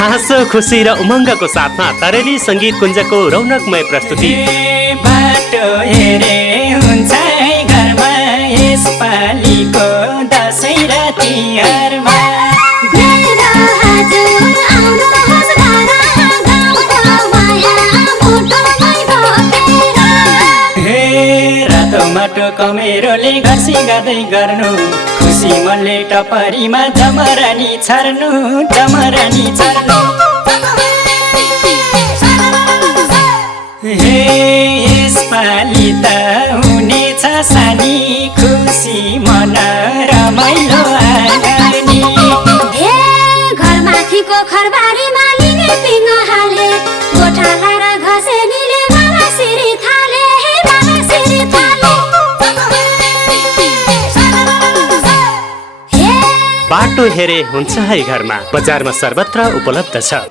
हाँसो खुसी र उमङ्गको साथमा तरेली संगीत कुञ्जको रौनकमय प्रस्तुति। बाटो हेरे हुन्छ घरमा यसपालिको दशैं र तिहारमा। रातो माटो कमेरोले घसी गाँदै गर्नु, खुसी मनले टपरीमा जमरानी छर्नु, जमरानी छर्नु। यसपालि त हुनेछ सानी खुसी मन रमाइलो आँगनी। घरमाथिको खरबारीमा लिने पिङ हाले, गोठाला र घसेनीले बाबा सिरी थाले, बाबा सिरी थाले। बाटो हेरे हुन्छ है घरमा, बजारमा सर्वत्र उपलब्ध छ।